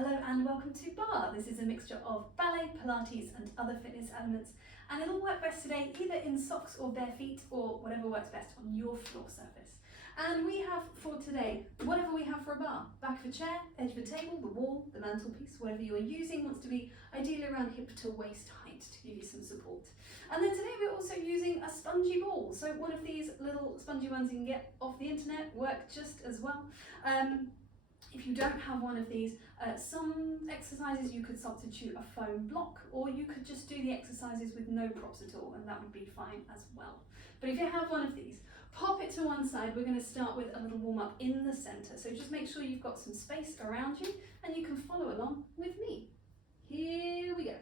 Hello and welcome to Barre. This is a mixture of ballet, Pilates and other fitness elements, and it'll work best today either in socks or bare feet or whatever works best on your floor surface. And we have for today whatever we have for a bar. Back of a chair, edge of a table, the wall, the mantelpiece, whatever you are using wants to be ideally around hip to waist height to give you some support. And then today we're also using a spongy ball. So one of these little spongy ones you can get off the internet work just as well. If you don't have one of these, some exercises you could substitute a foam block, or you could just do the exercises with no props at all, and that would be fine as well. But if you have one of these, pop it to one side. We're going to start with a little warm up in the center. So just make sure you've got some space around you and you can follow along with me. Here we go.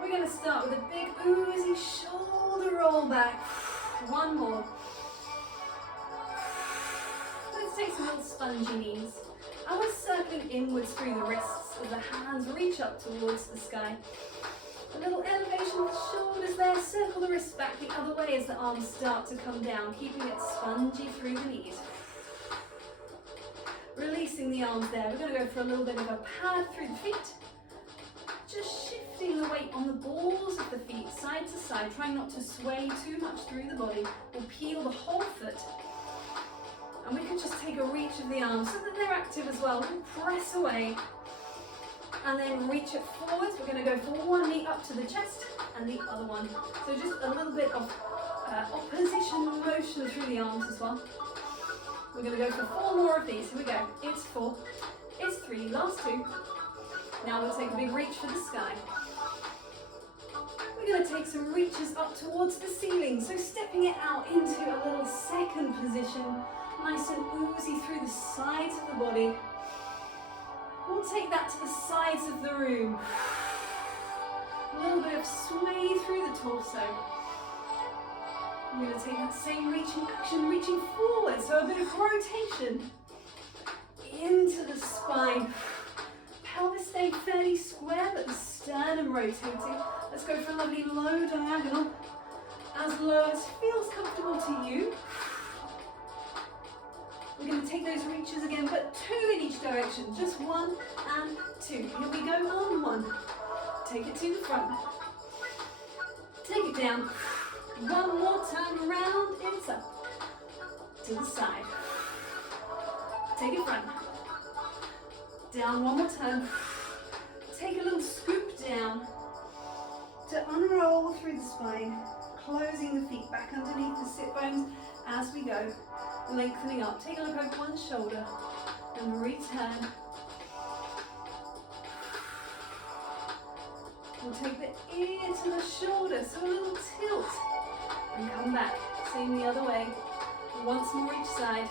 We're going to start with a big oozy shoulder roll back. One more. Let's take some little spongy knees. And we're circling inwards through the wrists as the hands reach up towards the sky. A little elevation of the shoulders there. Circle the wrists back the other way as the arms start to come down, keeping it spongy through the knees. Releasing the arms there. We're going to go for a little bit of a pad through the feet. Just shifting the weight on the balls of the feet side to side, trying not to sway too much through the body or peel the whole foot. And we can just take a reach of the arms so that they're active as well. We'll press away and then reach it forwards. We're going to go for one knee up to the chest and the other one. So just a little bit of opposition motion through the arms as well. We're going to go for 4 more of these. Here we go. It's 4, it's 3, last 2. Now we'll take a big reach for the sky. We're going to take some reaches up towards the ceiling. So stepping it out into a little second position. Nice and oozy through the sides of the body. We'll take that to the sides of the room. A little bit of sway through the torso. We're going to take that same reaching action, reaching forward. So a bit of rotation into the spine. Pelvis staying fairly square, but the sternum rotating. Let's go for a lovely low diagonal. As low as feels comfortable to you. We're going to take those reaches again, but 2 in each direction. Just 1 and 2. Here we go on 1. Take it to the front. Take it down. 1 more time around. It's up. To the side. Take it front. Down 1 more time. Take a little scoop down to unroll through the spine. Closing the feet back underneath the sit bones as we go. Lengthening up. Take a look over one shoulder and return. We'll take the ear to the shoulder, so a little tilt, and come back. Same the other way. Once more each side.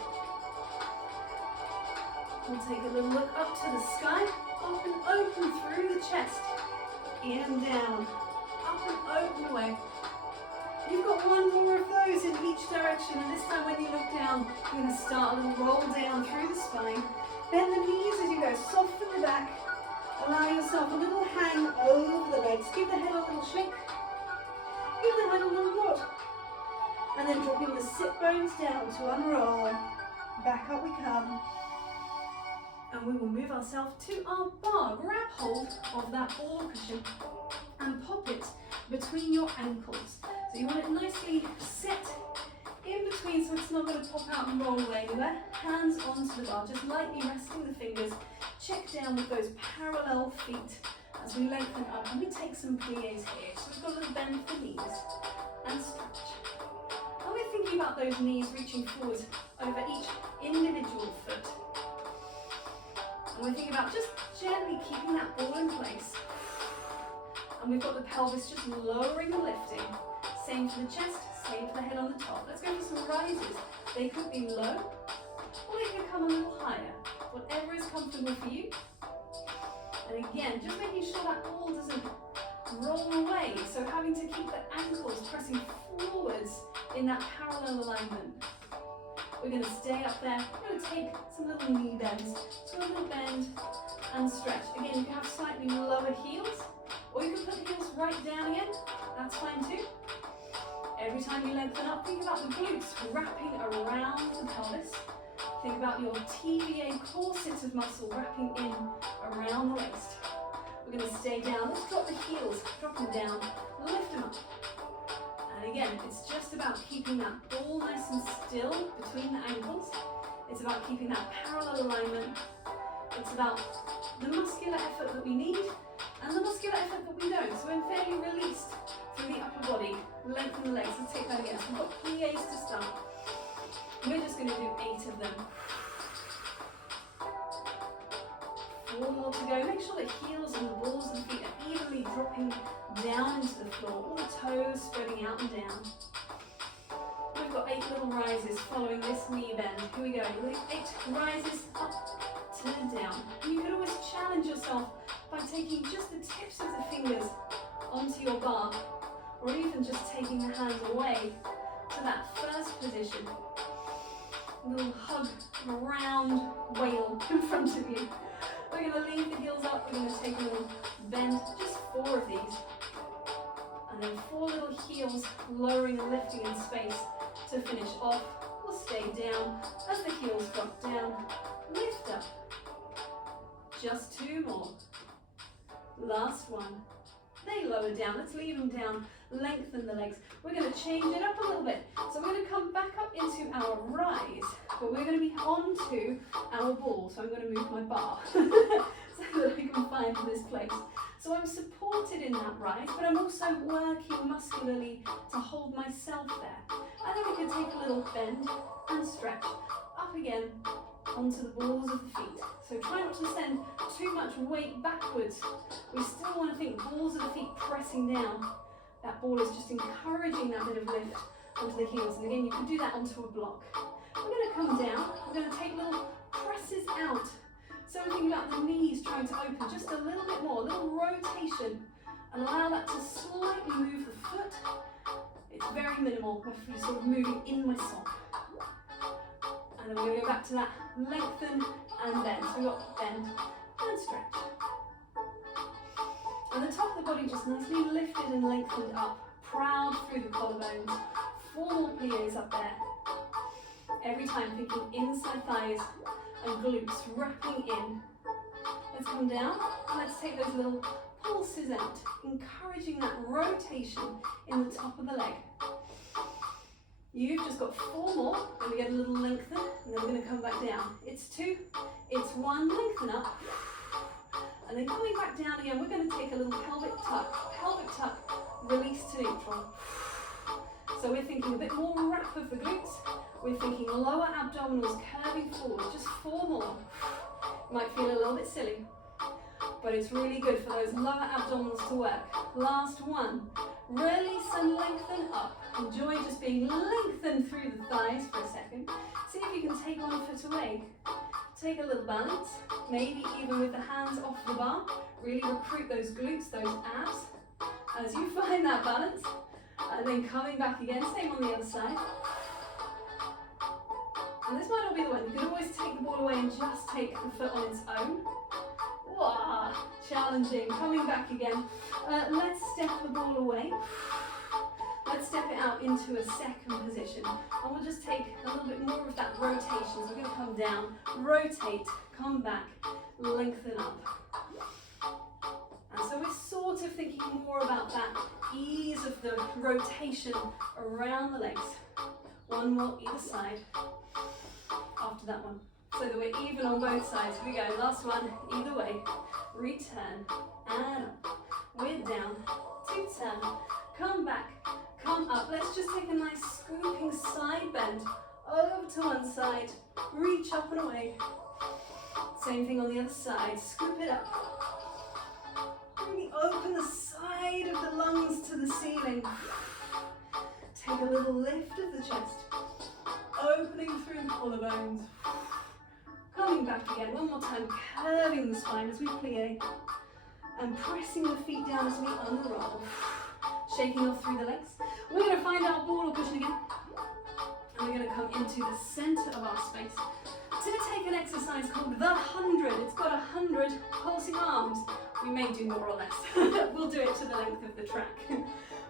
We'll take a little look up to the sky, up and open through the chest, in and down, up and open away. You've got 1 more of those in each direction, and this time when you look down, you're going to start a little roll down through the spine. Bend the knees as you go, soften the back, allow yourself a little hang over the legs. Give the head a little shake, give the head a little nod, and then dropping the sit bones down to unroll. Back up we come, and we will move ourselves to our bar. Grab hold of that ball cushion and pop it between your ankles. So you want it nicely set in between so it's not going to pop out and roll away anywhere. Hands onto the bar, just lightly resting the fingers. Check down with those parallel feet as we lengthen up, and we take some pliés here. So we've got a little bend for knees and stretch. And we're thinking about those knees reaching forward over each individual foot. And we're thinking about just gently keeping that ball in place. And we've got the pelvis just lowering and lifting. Same for the chest, same for the head on the top. Let's go for some rises. They could be low, or they could come a little higher. Whatever is comfortable for you. And again, just making sure that ball doesn't roll away. So having to keep the ankles pressing forwards in that parallel alignment. We're going to stay up there. We're going to take some little knee bends. So a little bend and stretch. Again, you can have slightly lower heels, or you can put the heels right down again. That's fine too. Every time you lengthen up, think about the glutes wrapping around the pelvis. Think about your TVA corsets of muscle wrapping in around the waist. We're going to stay down. Let's drop the heels, drop them down, lift them up. And again, it's just about keeping that ball nice and still between the ankles. It's about keeping that parallel alignment. It's about the muscular effort that we need and the muscular effort that we don't. So we're fairly released through the upper body, lengthen the legs. Let's take that again. So we've got pliés to start. We're just going to do 8 of them. 4 more to go. Make sure the heels and the balls of the feet are evenly dropping down into the floor. All the toes spreading out and down. We've got 8 little rises following this knee bend. Here we go. 8 rises up to down. And you can always challenge yourself by taking just the tips of the fingers onto your bar, or even just taking the hands away to that first position. A little hug, round whale in front of you. We're going to leave the heels up. We're going to take a little bend, just 4 of these. And then 4 little heels, lowering and lifting in space to finish off. We'll stay down as the heels drop down, lift up. Just 2 more. Last one. They lower down. Let's leave them down. Lengthen the legs. We're going to change it up a little bit. So we're going to come back up into our rise, but we're going to be onto our ball. So I'm going to move my bar so that I can find this place. So I'm supported in that rise, but I'm also working muscularly to hold myself there. And then we can take a little bend and stretch up again onto the balls of the feet. So try not to send too much weight backwards. We still want to think balls of the feet pressing down. That ball is just encouraging that bit of lift onto the heels. And again, you can do that onto a block. We're going to come down. We're going to take little presses out. So we're thinking about the knees trying to open just a little bit more, a little rotation, and allow that to slightly move the foot. It's very minimal. We're sort of moving in my sock. And then we're going to go back to that lengthen and bend. So we've got bend and stretch. And the top of the body just nicely lifted and lengthened up, proud through the collarbones. 4 more pliés up there. Every time thinking inside thighs and glutes wrapping in. Let's come down and let's take those little pulses out, encouraging that rotation in the top of the leg. You've just got 4 more, and we get a little lengthen, and then we're going to come back down. It's 2, it's 1, lengthen up, and then coming back down again, we're going to take a little pelvic tuck, release to neutral. So we're thinking a bit more wrap of the glutes, we're thinking lower abdominals curving forward, just 4 more. Might feel a little bit silly, but it's really good for those lower abdominals to work. Last one, release and lengthen up. Enjoy just being lengthened through the thighs for a second. See if you can take 1 foot away. Take a little balance, maybe even with the hands off the bar. Really recruit those glutes, those abs, as you find that balance. And then coming back again, same on the other side. And this might not be the one. You can always take the ball away and just take the foot on its own. Wow, challenging. Coming back again. Let's step the ball away. Let's step it out into a second position. And we'll just take a little bit more of that rotation. So we're going to come down, rotate, come back, lengthen up. And so we're sort of thinking more about that ease of the rotation around the legs. 1 more either side after that one. So that we're even on both sides. Here we go, last one, either way. Return, and up. We're down, 2 turn, come back, come up. Let's just take a nice scooping side bend. Over to one side, reach up and away. Same thing on the other side, scoop it up. Really open the side of the lungs to the ceiling. Take a little lift of the chest. Opening through the collarbones. Coming back again, 1 more time, curving the spine as we plie. And pressing the feet down as we unroll. Shaking off through the legs. We're going to find our ball or cushion again. And we're going to come into the center of our space. To take an exercise called the 100. It's got 100 pulsing arms. We may do more or less. We'll do it to the length of the track.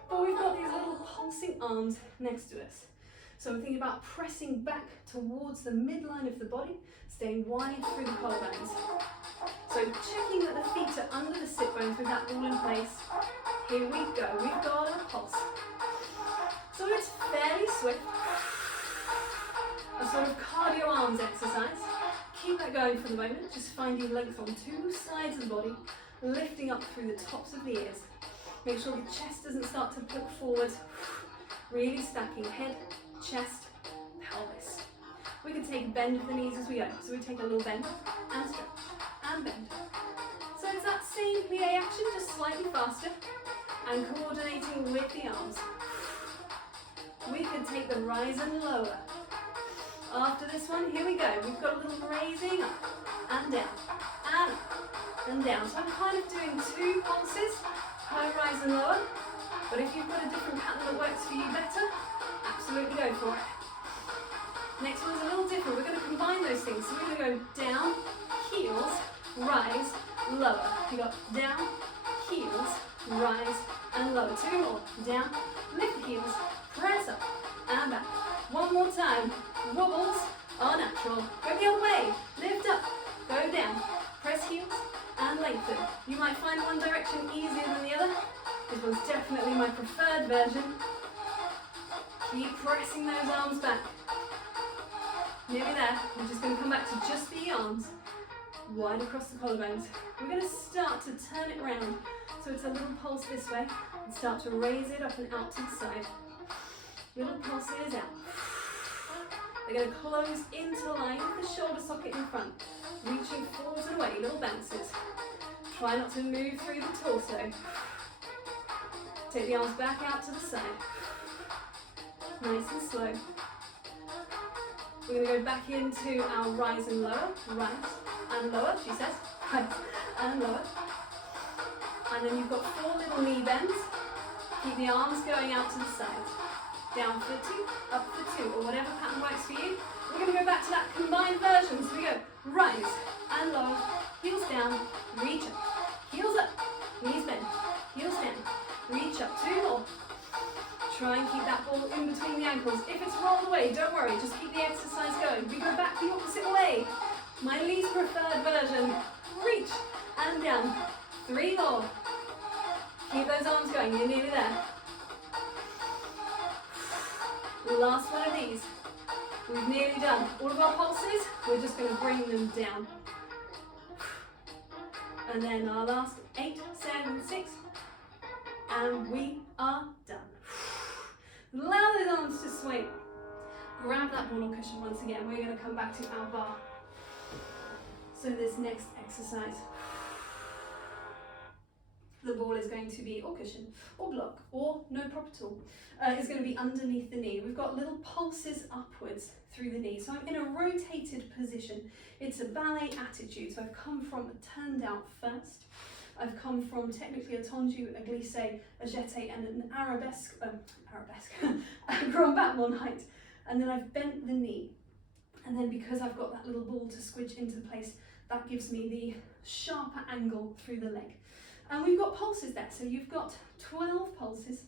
But we've got these little pulsing arms next to us. So I'm thinking about pressing back towards the midline of the body, staying wide through the collarbones. So checking that the feet are under the sit bones with that ball in place. Here we go, we've got a pulse. So it's fairly swift, a sort of cardio arms exercise. Keep that going for the moment, just finding length on two sides of the body, lifting up through the tops of the ears. Make sure the chest doesn't start to look forward, really stacking head, chest, pelvis. We can take a bend of the knees as we go. So we take a little bend and stretch and bend. So it's that same plie action, just slightly faster and coordinating with the arms. We can take the rise and lower. After this one, here we go. We've got a little raising up and down and up and down. So I'm kind of doing two pulses per rise and lower. But if you've got a different pattern that works for you better, absolutely go for it. Next one's a little different. We're going to combine those things. So we're going to go down, heels, rise, lower. You got down, heels, rise, and lower. Two more. Down, lift the heels, press up, and back. One more time. Wobbles are natural. Go the other way. Lift up, go down, press heels, and lengthen. You might find one direction easier than the other. This one's definitely my preferred version. Keep pressing those arms back. Nearly there. We're just going to come back to just the arms, wide across the collarbones. We're going to start to turn it round. So it's a little pulse this way, and start to raise it up and out to the side. Little pulses out. They're going to close into line with the shoulder socket in front, reaching forwards and away, little bounces. Try not to move through the torso. Take the arms back out to the side. Nice and slow. We're going to go back into our rise and lower, rise and lower, she says, rise and lower. And then you've got 4 little knee bends. Keep the arms going out to the sides. Down for 2, up for 2, or whatever pattern works for you. We're going to go back to that combined version. So we go rise and lower, heels down, reach up, heels up, knees bend, heels down, reach up, 2 more. Try and keep that ball in between the ankles. If it's rolled away, don't worry, just keep the exercise going. We go back the opposite way. My least preferred version. Reach and down. 3 more. Keep those arms going, you're nearly there. Last one of these. We've nearly done all of our pulses. We're just going to bring them down. And then our last 8, 7, 6. And we are done. Allow those arms to swing. Grab that ball or cushion once again. We're going to come back to our bar. So this next exercise, the ball is going to be or cushion or block or no prop at all. It's going to be underneath the knee. We've got little pulses upwards through the knee. So I'm in a rotated position. It's a ballet attitude. So I've come from a turned out first. I've come from technically a tendu, a glissé, a jeté, and an arabesque, a grand battement height. And then I've bent the knee. And then because I've got that little ball to squidge into the place, that gives me the sharper angle through the leg. And we've got pulses there. So you've got 12 pulses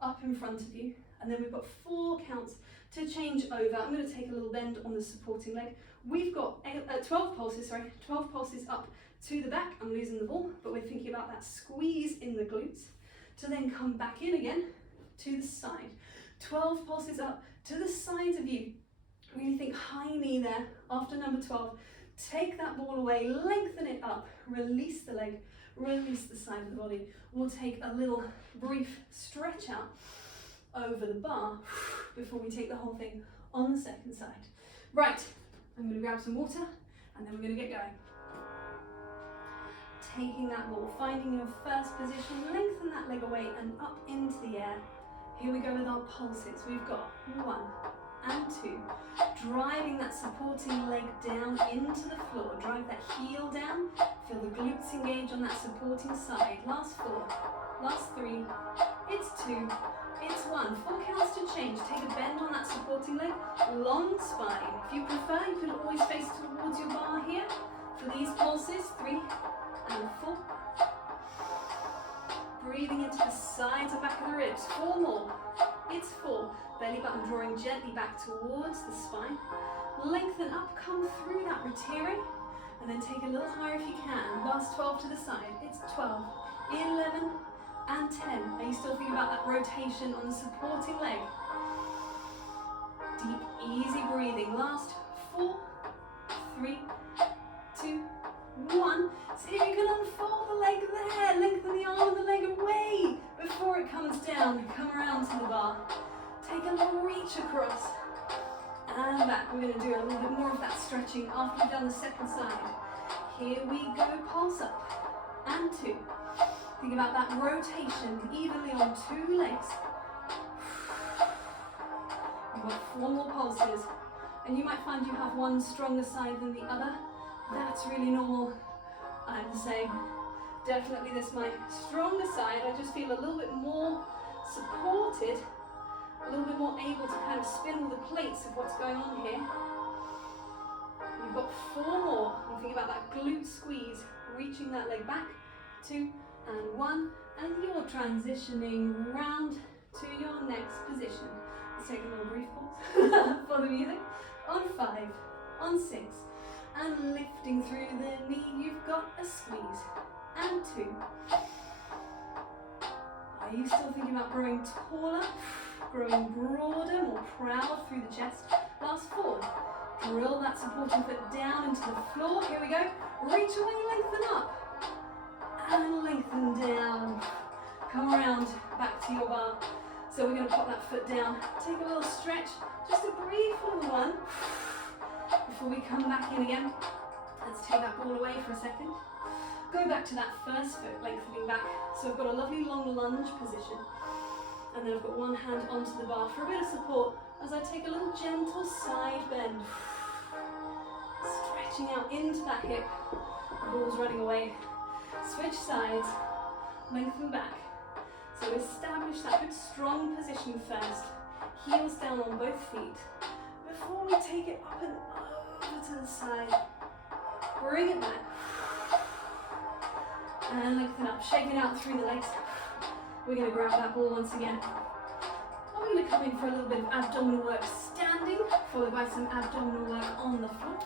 up in front of you. And then we've got 4 counts to change over. I'm going to take a little bend on the supporting leg. We've got 12 pulses up to the back. I'm losing the ball, but we're thinking about that squeeze in the glutes to then come back in again to the side. 12 pulses up to the sides of you. Really think high knee there after number 12. Take that ball away, lengthen it up, release the leg, release the side of the body. We'll take a little brief stretch out over the bar before we take the whole thing on the second side. Right, I'm going to grab some water and then we're going to get going. Taking that ball, finding your first position, lengthen that leg away and up into the air. Here we go with our pulses. We've got 1 and 2. Driving that supporting leg down into the floor. Drive that heel down. Feel the glutes engage on that supporting side. Last 4, last 3, it's 2, it's 1. 4 counts to change. Take a bend on that supporting leg. Long spine. If you prefer, you could always face towards your bar here. For these pulses, 3 and 4. Breathing into the sides and back of the ribs. 4 more. It's 4. Belly button drawing gently back towards the spine. Lengthen up, come through that rotary, and then take a little higher if you can. Last 12 to the side. It's 12, 11, and 10. Are you still thinking about that rotation on the supporting leg? Deep, easy breathing. Last 4, 3, 2, 1. See if you can unfold the leg there. Lengthen the arm and the leg away before it comes down. Come around to the bar. Take a little reach across. And back. We're going to do a little bit more of that stretching after we've done the second side. Here we go. Pulse up. And 2. Think about that rotation evenly on 2 legs. You've got 4 more pulses. And you might find you have one stronger side than the other. That's really normal. I'm the same. Definitely this is my stronger side. I just feel a little bit more supported, a little bit more able to kind of spin all the plates of what's going on here. You've got 4 more. And think about that glute squeeze, reaching that leg back. 2 and 1. And you're transitioning round to your next position. Let's take a little brief pause for the music. On 5, on 6. And lifting through the knee, you've got a squeeze. And 2. Are you still thinking about growing taller, growing broader, more proud through the chest? Last 4. Drill that supporting foot down into the floor. Here we go. Reach away, lengthen up. And lengthen down. Come around back to your bar. So we're going to pop that foot down. Take a little stretch, just a brief little one. Before we come back in again, let's take that ball away for a second. Go back to that first foot, lengthening back. So I've got a lovely long lunge position. And then I've got one hand onto the bar for a bit of support as I take a little gentle side bend. Stretching out into that hip. The ball's running away. Switch sides, lengthen back. So establish that good strong position first. Heels down on both feet. Before we take it up and over to the side, bring it back. And lengthen up, shaking out through the legs. We're going to grab that ball once again. I'm going to come in for a little bit of abdominal work standing, followed by some abdominal work on the floor.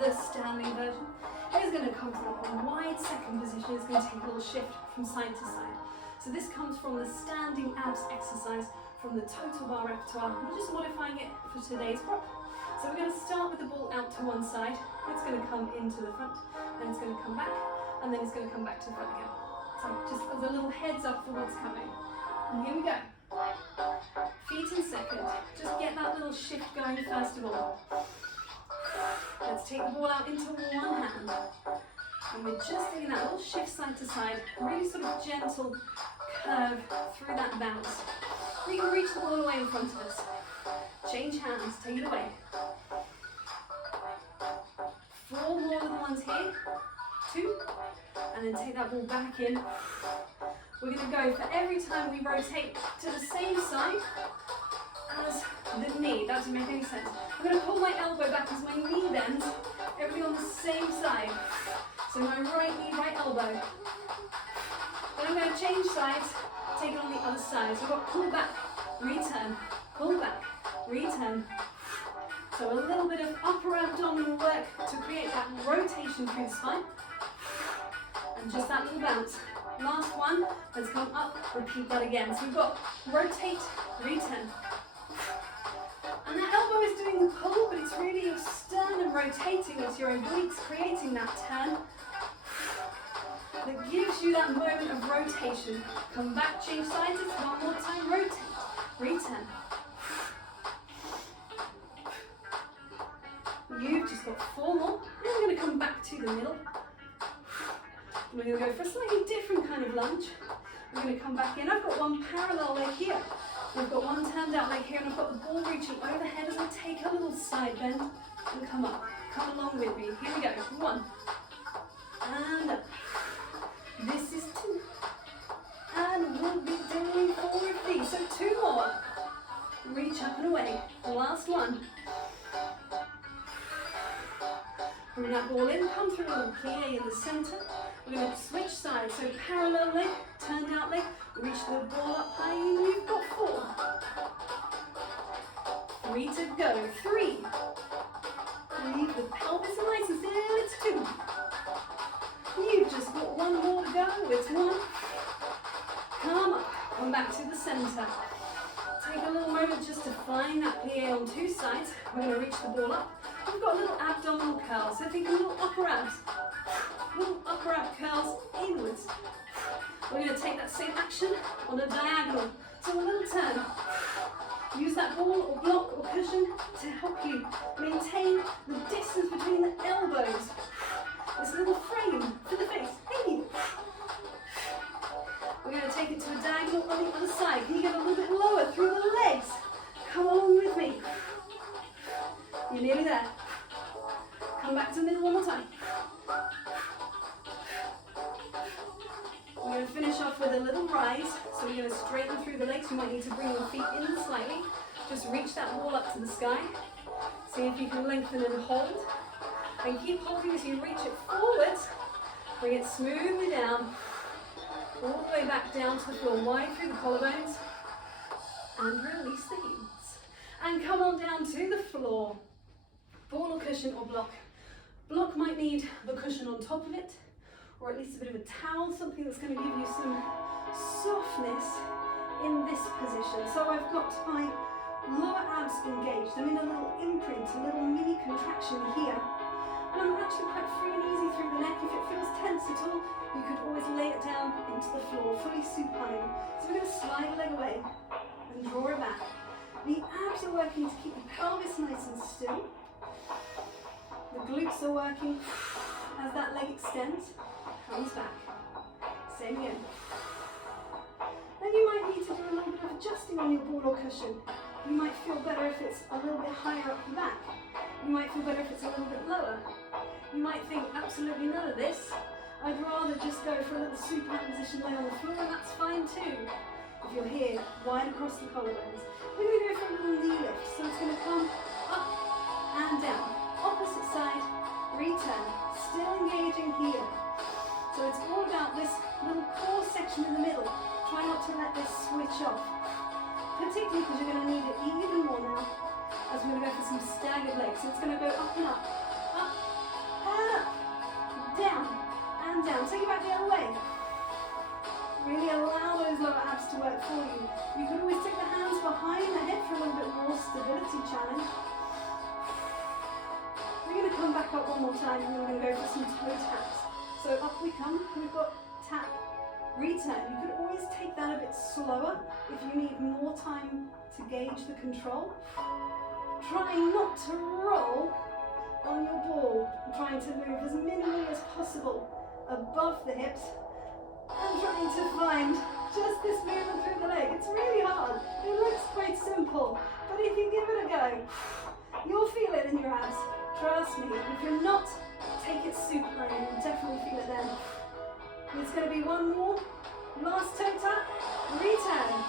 The standing version is going to come from a wide second position. It's going to take a little shift from side to side. So this comes from the standing abs exercise from the Total Barre repertoire. We're just modifying it for today's prop. So we're going to start with the ball out to one side. It's going to come into the front, and it's going to come back, and then it's going to come back to the front again. So just as a little heads up for what's coming. And here we go. Feet in second. Just get that little shift going first of all. Let's take the ball out into one hand. And we're just taking that little shift side to side, really sort of gentle curve through that bounce. We can reach the ball away in front of us. Change hands, take it away. 4 more little ones here. 2, and then take that ball back in. We're going to go for every time we rotate to the same side as the knee. That doesn't make any sense. I'm going to pull my elbow back as my knee bends. Everything on the same side. So my right knee, right elbow. Then I'm going to change sides, take it on the other side. So I've got pull back, return, pull back, return. So a little bit of upper abdominal work to create that rotation through the spine. And just that little bounce. Last one, let's come up, repeat that again. So we've got rotate, return. And that elbow is doing the pull, but it's really your sternum rotating as your obliques creating that turn. That gives you that moment of rotation. Come back, change sides, it's one more time, rotate, return. You've just got 4 more, and we're going to come back to the middle. We're going to go for a slightly different kind of lunge. We're going to come back in. I've got one parallel leg here. We've got one turned out leg here, and I've got the ball reaching overhead as I take a little side bend and come up. Come along with me. Here we go. 1. And up. This is 2. And we'll be doing 4 of these. So 2 more. Reach up and away. Last one. Bring that ball in, come through a little plie in the center. We're going to switch sides. So parallel leg, turned out leg, reach the ball up high, and you've got 4. 3 to go. 3. Leave the pelvis nice and still. It's 2. You've just got 1 more to go. It's 1. Come up. Come back to the center. Take a little moment just to find that plie on 2 sides. We're going to reach the ball up. We've got little abdominal curls. So think a little upper abs. Little upper ab curls inwards. We're going to take that same action on a diagonal. So a little turn. Use that ball or block or cushion to help you maintain the distance between the elbows. This little frame for the face. Hey. We're going to take it to a diagonal on the other side. Can you get a little bit lower through the legs? Come along with me. You're nearly there. Come back to the middle one more time. We're going to finish off with a little rise. So we're going to straighten through the legs. You might need to bring your feet in slightly. Just reach that wall up to the sky. See if you can lengthen and hold. And keep holding as you reach it forwards. Bring it smoothly down. All the way back down to the floor. Wide through the collarbones. And release the heels. And come on down to the floor. Ball or cushion or block. Block might need the cushion on top of it, or at least a bit of a towel, something that's going to give you some softness in this position. So I've got my lower abs engaged. I'm in a little imprint, a little mini contraction here. And I'm actually quite free and easy through the neck. If it feels tense at all, you could always lay it down into the floor, fully supine. So we're going to slide a leg away and draw it back. The abs are working to keep the pelvis nice and still. The glutes are working as that leg extends, comes back. Same again. Then you might need to do a little bit of adjusting on your ball or cushion. You might feel better if it's a little bit higher up the back. You might feel better if it's a little bit lower. You might think, absolutely none of this. I'd rather just go for a little supine position lay on the floor, and that's fine too. If you're here, wide across the collarbones. We're going to go for a little knee lift. So it's going to come up and down. Opposite side, return. Still engaging here. So it's all about this little core section in the middle. Try not to let this switch off. Particularly because you're going to need it even more now as we're going to go for some staggered legs. So it's going to go up and up, down and down. Take it back the other way. Really allow those lower abs to work for you. You can always take the hands behind the head for a little bit more stability challenge. We're going to come back up one more time and we're going to go for some toe taps. So up we come, we've got tap, return. You could always take that a bit slower if you need more time to gauge the control. Trying not to roll on your ball, trying to move as minimally as possible above the hips and trying to find just this movement through the leg. It's really hard. It looks quite simple, but if you give it a go, you'll feel it in your abs. Trust me. If you're not, take it supine. You'll definitely feel it then. It's going to be one more. Last toe tap. Return.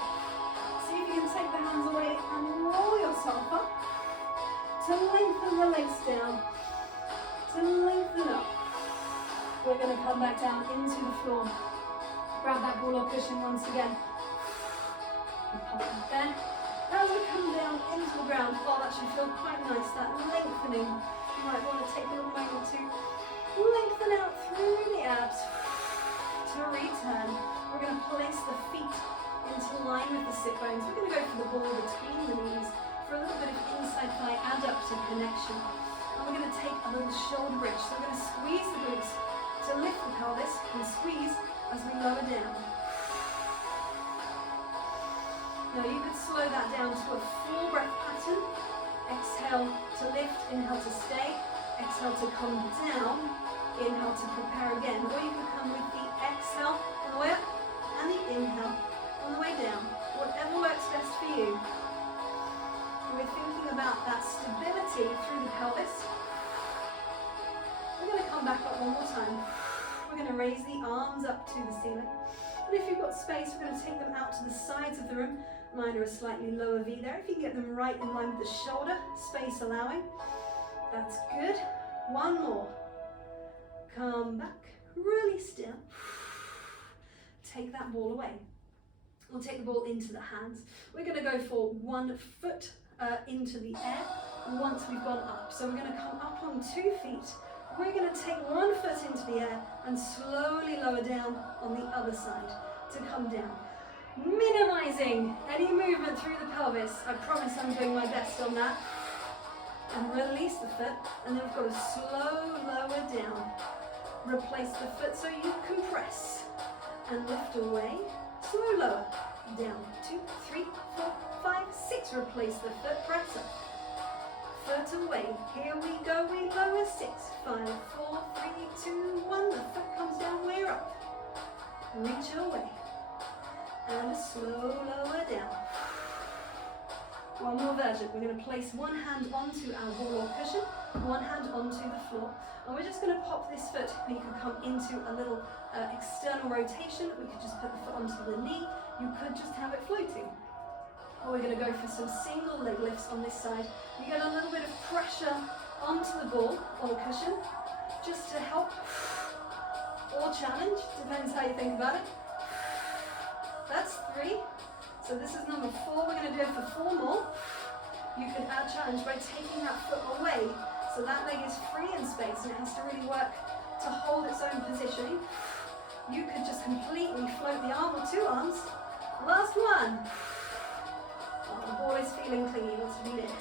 See if you can take the hands away and roll yourself up to lengthen the legs down. To lengthen up. We're going to come back down into the floor. Grab that ball or cushion once again. And pop it there. As we come down into the ground, oh, that should feel quite nice, that lengthening. You might want to take a little moment to lengthen out through the abs to return. We're going to place the feet into line with the sit bones. We're going to go for the ball between the knees for a little bit of inside thigh adductor connection. And we're going to take a little shoulder bridge. So we're going to squeeze the glutes to lift the pelvis and squeeze as we lower down. Now you could slow that down to a full breath pattern. Exhale to lift, inhale to stay, exhale to come down, inhale to prepare again. Or you could come with the exhale on the way up and the inhale on the way down. Whatever works best for you. We're thinking about that stability through the pelvis. We're going to come back up one more time. We're going to raise the arms up to the ceiling. And if you've got space, we're going to take them out to the sides of the room. Mine are a slightly lower V there. If you can get them right in line with the shoulder, space allowing. That's good. One more. Come back, release down. Take that ball away. We'll take the ball into the hands. We're going to go for 1 foot into the air once we've gone up. So we're going to come up on 2 feet. We're going to take 1 foot into the air and slowly lower down on the other side to come down. Minimizing any movement through the pelvis. I promise I'm doing my best on that. And release the foot, and then we've got to slow lower down. Replace the foot so you compress and lift away. Slow lower, down, 2, 3, 4, 5, 6. Replace the foot, press up. Foot away, here we go, we lower 6, 5, 4, 3, 2, 1. The foot comes down, we're up. Reach away, and a slow lower down. One more version. We're going to place one hand onto our ball or cushion, one hand onto the floor, and we're just going to pop this foot. We could come into a little external rotation. We could just put the foot onto the knee. You could just have it floating. Or we're going to go for some single leg lifts on this side. You get a little bit of pressure onto the ball or cushion, just to help or challenge, depends how you think about it. That's 3. So this is number 4, we're going to do it for 4 more. You can add challenge by taking that foot away, so that leg is free in space and it has to really work to hold its own positioning. You could just completely float the arm or 2 arms. Last one. Oh, the ball is feeling clingy, wants to be there.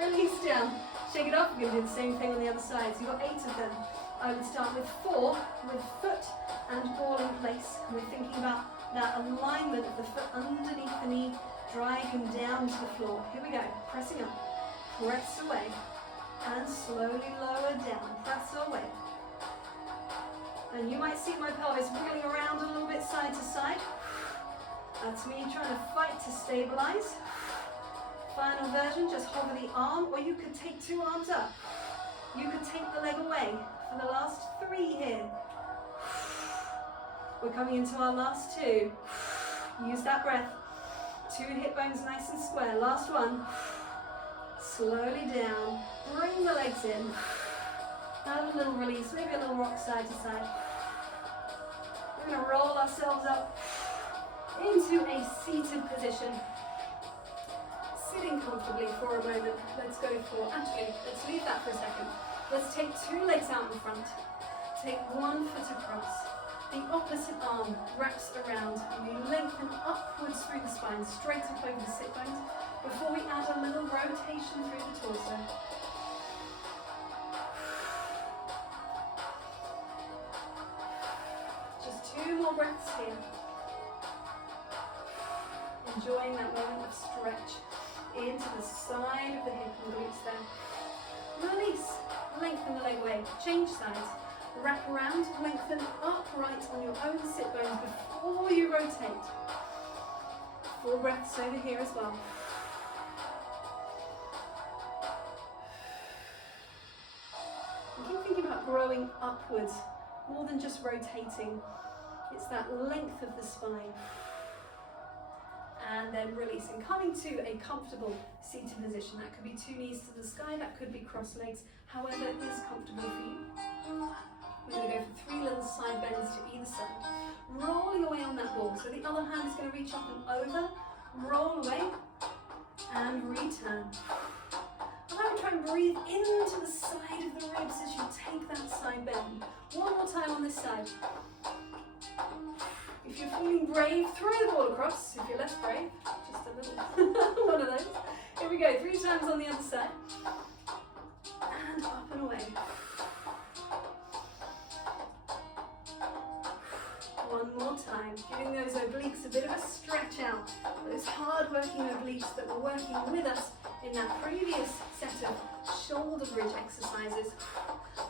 Release down. Shake it off, we're going to do the same thing on the other side. So you've got 8 of them. I would start with 4, with foot and ball in place. And we're thinking about that alignment of the foot underneath the knee, driving down to the floor. Here we go, pressing up, press away, and slowly lower down, press away. And you might see my pelvis wiggling around a little bit side to side. That's me trying to fight to stabilize. Final version, just hover the arm, or you could take 2 arms up. You could take the leg away for the last 3 here. We're coming into our last 2. Use that breath. 2 hip bones nice and square. Last one. Slowly down. Bring the legs in. Have a little release, maybe a little rock side to side. We're going to roll ourselves up into a seated position. Sitting comfortably for a moment. Let's go for, actually, let's leave that for a second. Let's take 2 legs out in front. Take 1 foot across. The opposite arm wraps around and we lengthen upwards through the spine, straight up over the sit bones, before we add a little rotation through the torso. Just 2 more breaths here. Enjoying that moment of stretch into the side of the hip and glutes there. Release, lengthen the leg away, change sides. Wrap around, lengthen upright on your own sit bones before you rotate. 4 breaths over here as well. And keep thinking about growing upwards, more than just rotating. It's that length of the spine. And then releasing, coming to a comfortable seated position. That could be 2 knees to the sky, that could be cross legs, however it is comfortable for you. We're going to go for 3 little side bends to either side. Rolling away on that ball. So the other hand is going to reach up and over, roll away, and return. And I would try and breathe into the side of the ribs as you take that side bend. 1 more time on this side. If you're feeling brave, throw the ball across. If you're less brave, just a little one of those. Here we go, 3 times on the other side. And up and away. 1 more time, giving those obliques a bit of a stretch out. Those hard-working obliques that were working with us in that previous set of shoulder bridge exercises.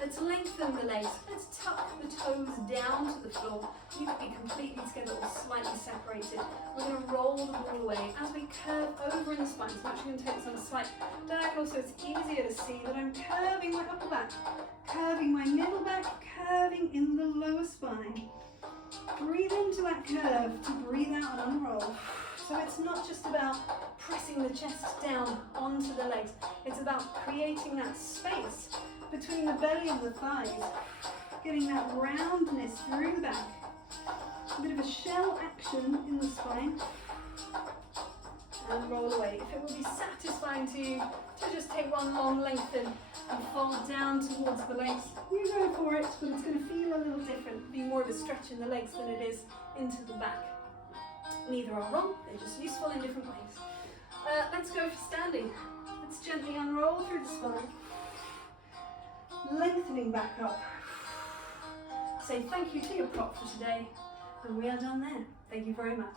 Let's lengthen the legs. Let's tuck the toes down to the floor. You could be completely together or slightly separated. We're going to roll the ball away as we curve over in the spine. So I'm actually going to take this on a slight diagonal so it's easier to see that I'm curving my upper back, curving my middle back, curving in the lower spine. Breathe into that curve to breathe out and unroll. So it's not just about pressing the chest down onto the legs. It's about creating that space between the belly and the thighs. getting that roundness through the back. A bit of a shell action in the spine. And roll away. If it would be satisfying to you to just take one long lengthen and fold down towards the legs, you go for it, but it's going to feel a little different. It'll be more of a stretch in the legs than it is into the back. Neither are wrong, they're just useful in different ways. Let's go for standing. Let's gently unroll through the spine. Lengthening back up. Say thank you to your prop for today, and we are done there. Thank you very much.